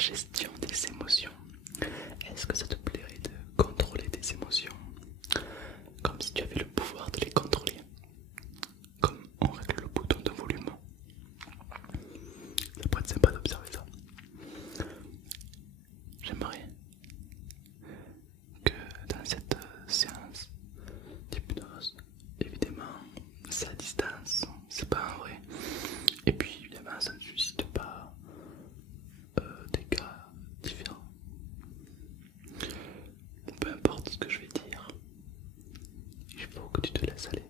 gestion des émotions. Est-ce que ça te plairait de contrôler tes émotions comme si tu avais le pouvoir de les contrôler? Comme on règle le bouton de volume. Ça pourrait être sympa d'observer ça. J'aimerais que dans cette séance d'hypnose, évidemment, c'est à distance, c'est pas en vrai. Et puis évidemment, ça ne suscite pas des cas différents. Peu importe ce que je vais dire, il faut que tu te laisses aller.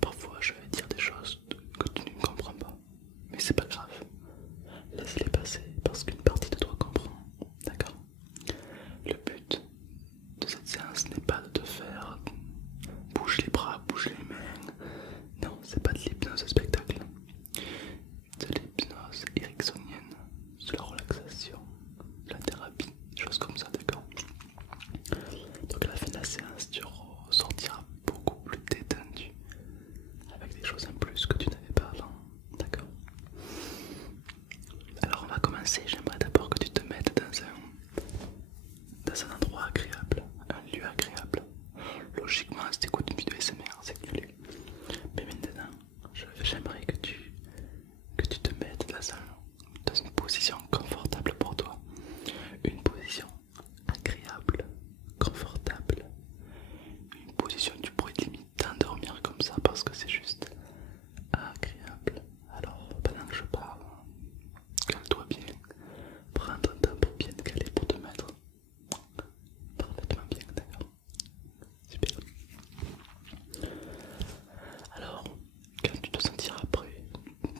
Parfois, je vais dire des choses que tu ne comprends pas, mais c'est pas grave. Laisse-les passer parce qu'une partie de toi comprend. D'accord? Le but de cette séance n'est pas de te faire bouger les bras, bouger les mains. Non, c'est pas de l'hypnose spectacle. De l'hypnose ericksonienne, de la relaxation, de la thérapie, des choses comme ça, d'accord? Donc à la fin de la séance, tu ressortiras beaucoup plus détendu, avec des choses en plus que tu n'avais pas avant, d'accord? Alors on va commencer, j'aimerais d'abord que tu te mettes dans un endroit agréable, un lieu agréable. Logiquement, si tu écoutes une vidéo SMR, c'est que tu l'es. Mais maintenant, j'aimerais que tu te mettes dans une position confortable pour toi. Une position agréable, confortable. Une position où tu pourrais limite t'endormir comme ça parce que c'est juste agréable. Alors, pendant que je parle, cale-toi bien. Prends ton temps pour bien te caler, pour te mettre parfaitement bien, d'accord? Super. Alors, quand tu te sentiras prêt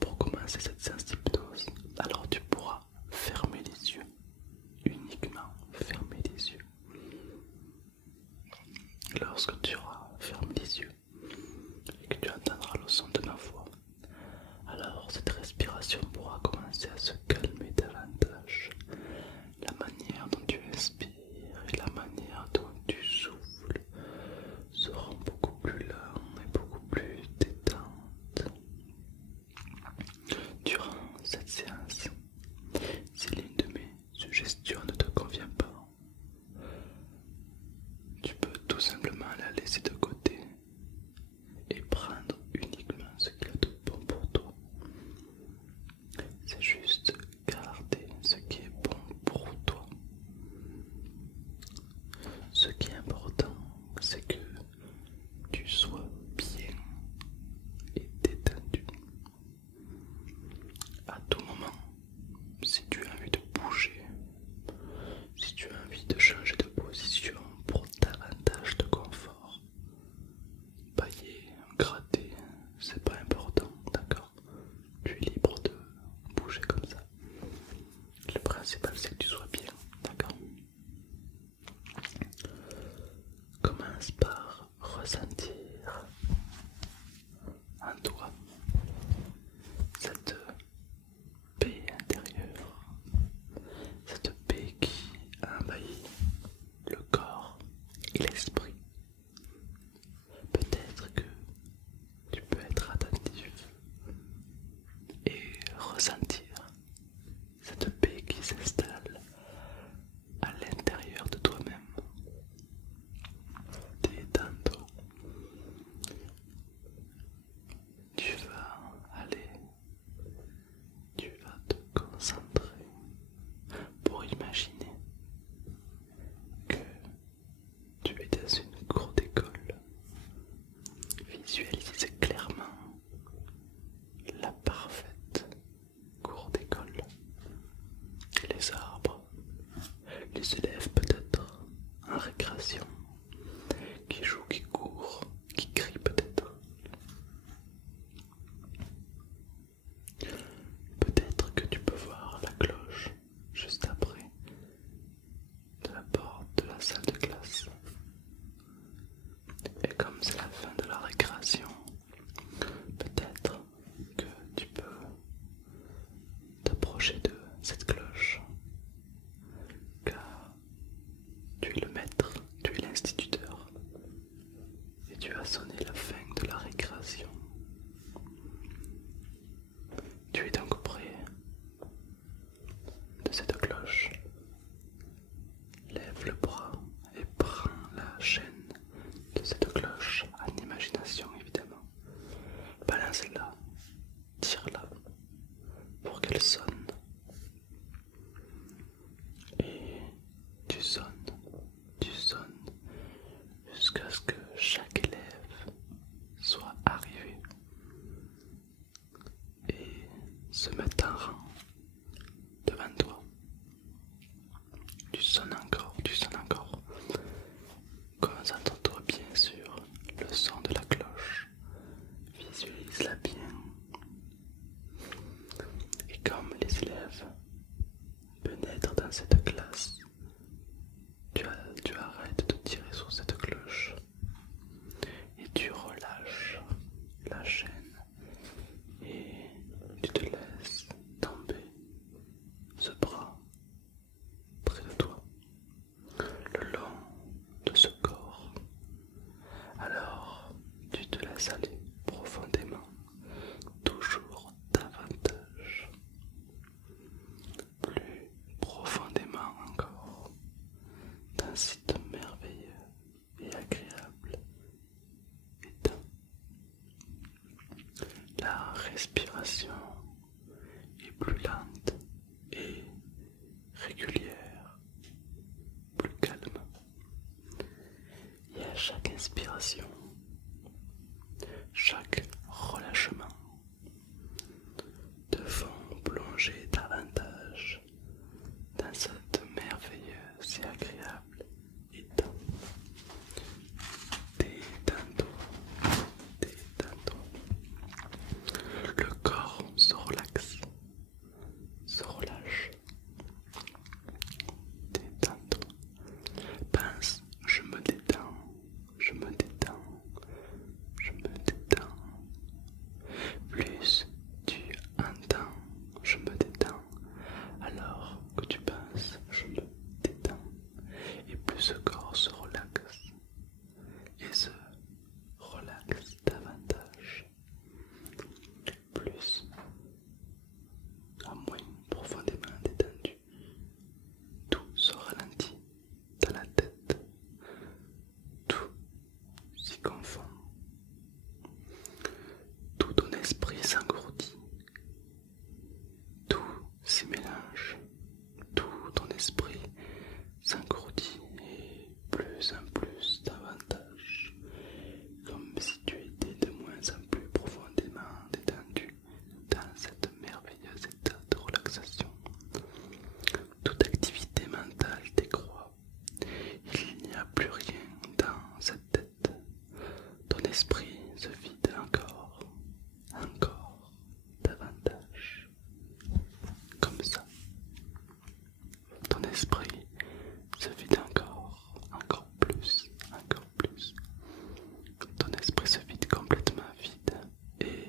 pour commencer cette séance d'hypnose, alors tu pourras fermer les yeux, uniquement fermer les yeux. Lorsque tu auras fermé les yeux et que tu entendras le son de ma voix, alors cette respiration pourra commencer à se calmer davantage. La manière dont tu inspires et la manière dont tu souffles seront beaucoup plus lents et beaucoup plus détentes. Durant cette séance, si l'une de mes suggestions ne te convient pas, tu peux tout simplement la laisser de côté et prendre uniquement ce qu'il y a de bon pour toi. C'est juste garder ce qui est bon pour toi. Ce qui est important, c'est que tu sois bien et détendu. À tout moment, si tu as envie de bouger, si tu as envie de changer de position pour davantage de confort, bailler, gratter, c'est pas important, d'accord? Tu es libre de bouger comme ça. Le principal c'est que tu sois bien, d'accord? Commence par ressentir en toi cette paix intérieure, cette paix qui envahit le corps et l'esprit. Peut-être que tu peux être attentif et ressentir cette paix qui s'installe à l'intérieur de toi-même. Détends-toi. Tu vas aller, tu vas te concentrer pour imaginer que tu es dans une cour d'école. Visualise clairement la parfaite cour d'école. Les arbres, les élèves peut-être en récréation, qui jouent, qui courent, qui crient peut-être. Peut-être que tu peux voir la cloche juste après de la porte de la salle de classe. Et comme c'est la fin de la récréation, peut-être que tu peux t'approcher de cette cloche, car tu sonnes encore. Concentre-toi bien sur le son de la cloche. Visualise-la bien. Et comme les élèves pénètrent dans cette classe, tu arrêtes de tirer sur cette cloche et tu relâches la chaîne et tu te laisses tomber ce bras près de toi, le long de ce corps. Alors tu te laisses aller profondément, toujours davantage, plus profondément encore, dans cet merveilleux et agréable état. La respiration est plus lente et régulière, plus calme. Et à chaque inspiration, chaque relâchement te font plonger davantage dans cette merveilleuse et agréable état. Détends-toi, détends-toi. Le corps se relaxe, se relâche. Détends-toi. Pense, je me détends, je me détends, je me détends. Plus tu entends, je me détends, alors que tu penses, je me détends. Et plus ce corps se relaxe et se relaxe davantage. Plus, à moins profondément détendu, tout se ralentit dans la tête, tout s'y confond, tout ton esprit s'engourdit, tout s'y mélange, tout ton esprit s'engourdit et plus en plus davantage, comme si tu étais de moins en plus profondément détendu dans cette merveilleuse état de relaxation. Toute activité mentale décroît. Il n'y a plus rien dans cette tête. Ton esprit se vide encore, encore davantage. Comme ça. Ton esprit se vide encore, encore plus, encore plus. Ton esprit se vide complètement vide et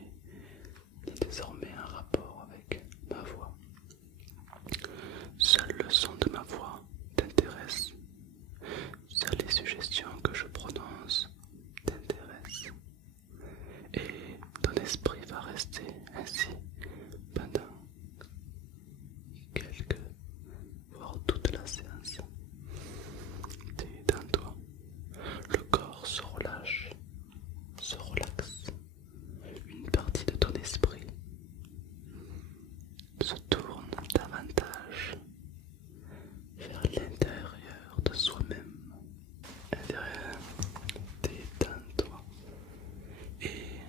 est désormais en rapport avec ma voix. Seul le son de ma voix t'intéresse. Seules les suggestions que je prononce t'intéressent. Et ton esprit va rester ainsi pendant quelques, voire toute la séance. Détends-toi. Le corps se relâche, se relaxe. Une partie de ton esprit se tourne davantage vers l'intérieur de soi-même. Intérieur, détends-toi et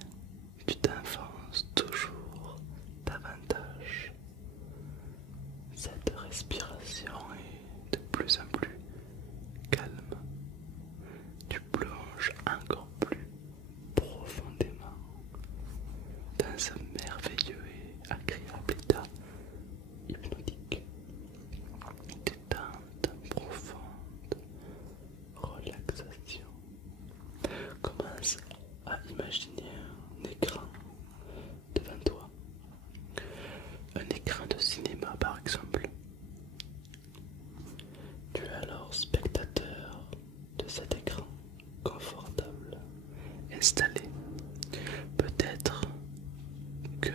tu t'enfonces toujours davantage. Cette respiration est de plus en plus calme. Tu plonges encore plus profondément dans ce merveilleux et agréable état hypnotique. Détente profonde, relaxation. Commence à imaginer un écran devant toi. Un écran de cinéma par exemple. Tu es alors spectateur de cet écran confortable, installé. Peut-être que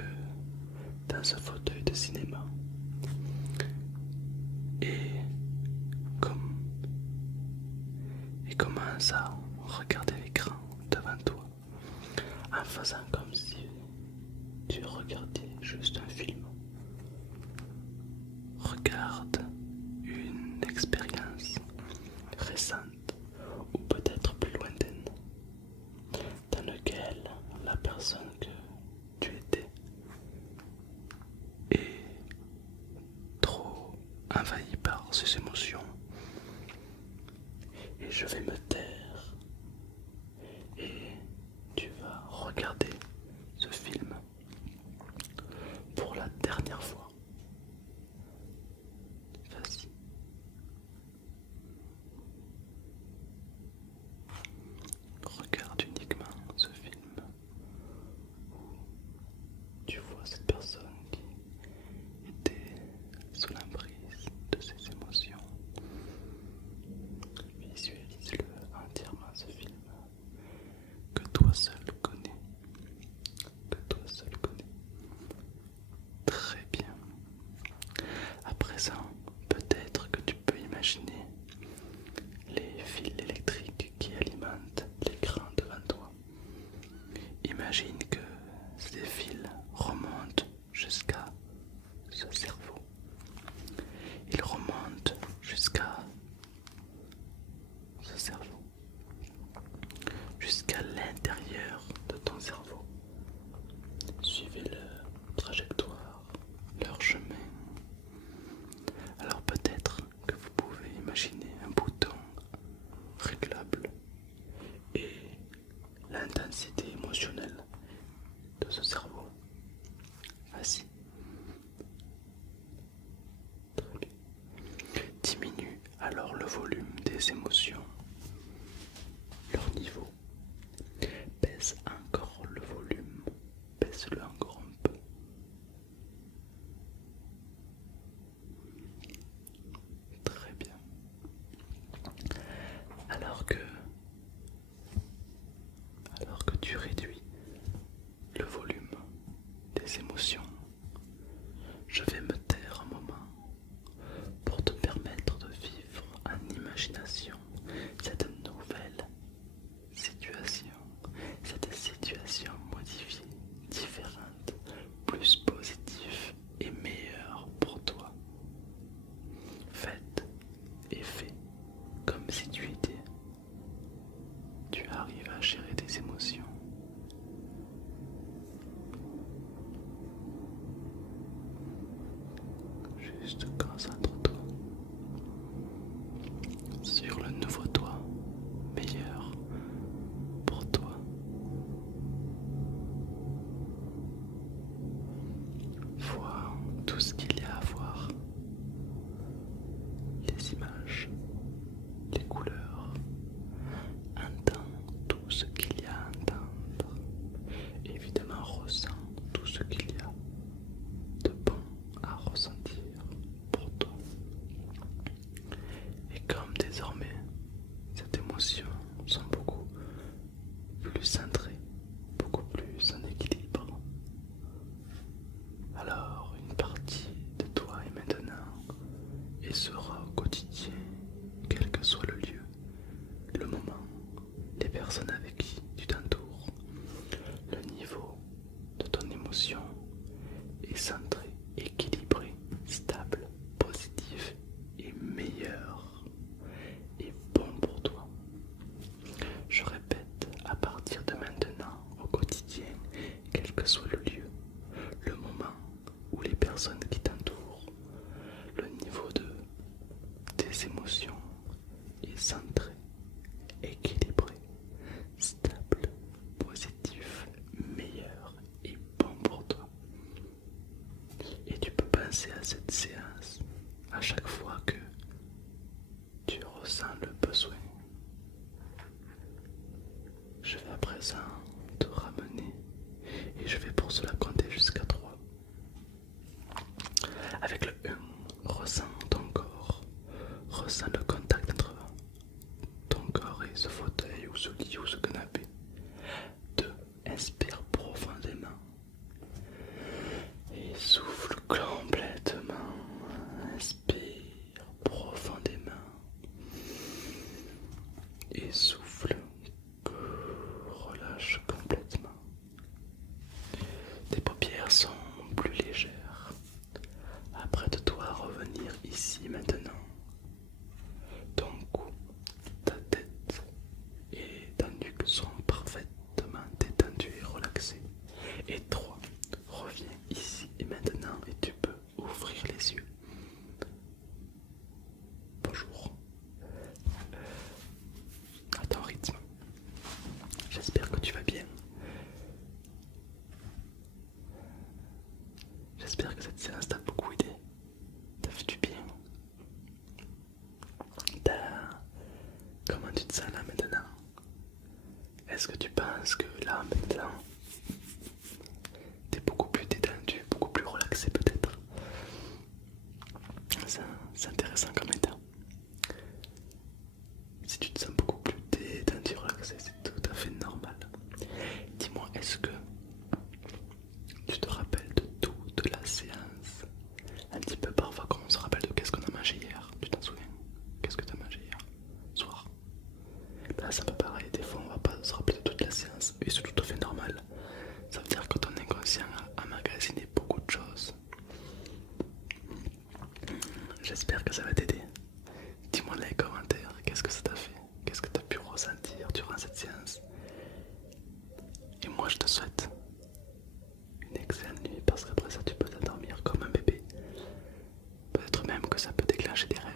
dans ce fauteuil de cinéma. Et commence à regarder l'écran devant toi en faisant comme si tu regardais juste un film. Regarde une expérience récente ou peut-être plus lointaine dans laquelle la personne que tu étais est trop envahie par ses émotions Et je vais me taire. Et tu vas regarder ce film pour la dernière fois. Vas-y. Regarde uniquement ce film où tu vois cette personne qui était sous l'emprise de ses émotions. Visualise-le entièrement, ce film que toi seul connais. Que toi seul connais. Très bien. À présent, peut-être que tu peux imaginer les fils électriques qui alimentent l'écran devant toi. Imagine que ces fils remontent jusqu'à ce cerveau. Ils remontent jusqu'à ce cerveau, jusqu'à l'intérieur de ton cerveau. Suivez leur trajectoire, leur chemin. Alors peut-être que vous pouvez imaginer un bouton réglable et l'intensité émotionnelle de ce cerveau. Vas-y. Très bien. Diminue alors le volume des émotions, leur niveau. Baisse encore le volume, baisse-le encore un peu. Très bien. Alors que tu réduis le volume des émotions, je vais me taire un moment pour te permettre de vivre en imagination cette nouvelle situation, cette situation modifiée, différente, plus positive et meilleure pour toi. Faite et fait comme si tu étais. Tu arrives à gérer tes émotions. Juste concentre-toi sur le nouveau toi, meilleur pour toi. Vois tout ce qu'il y a à voir, les images, les couleurs, entends tout ce qu'il y a à entendre. Évidemment, ressens tout ce qu'il y a de bon à ressentir pour toi. Et comme désormais cette émotion sont beaucoup plus centrées, beaucoup plus en équilibre, alors une partie de toi est maintenant et sera au quotidien, quel que soit le lieu, le moment, les personnes avec qui tu t'entoures, le niveau de ton émotion est centré, équilibré, stable, positif et meilleur et bon pour toi. Je répète, à partir de maintenant, au quotidien, quel que soit le lieu, le moment ou les personnes qui t'entourent, le niveau de tes émotions est centré, équilibré, stable, positif, meilleur et bon pour toi. Et tu peux penser à cette séance à chaque fois que tu ressens le besoin. Je vais à présent te ramener et je vais pour cela compter jusqu'à 3. Avec le 1, ressens ton corps, ressens le contact entre ton corps et ce fauteuil. je te souhaite une excellente nuit parce qu'après ça tu peux t'endormir comme un bébé. Peut-être même que ça peut déclencher des rêves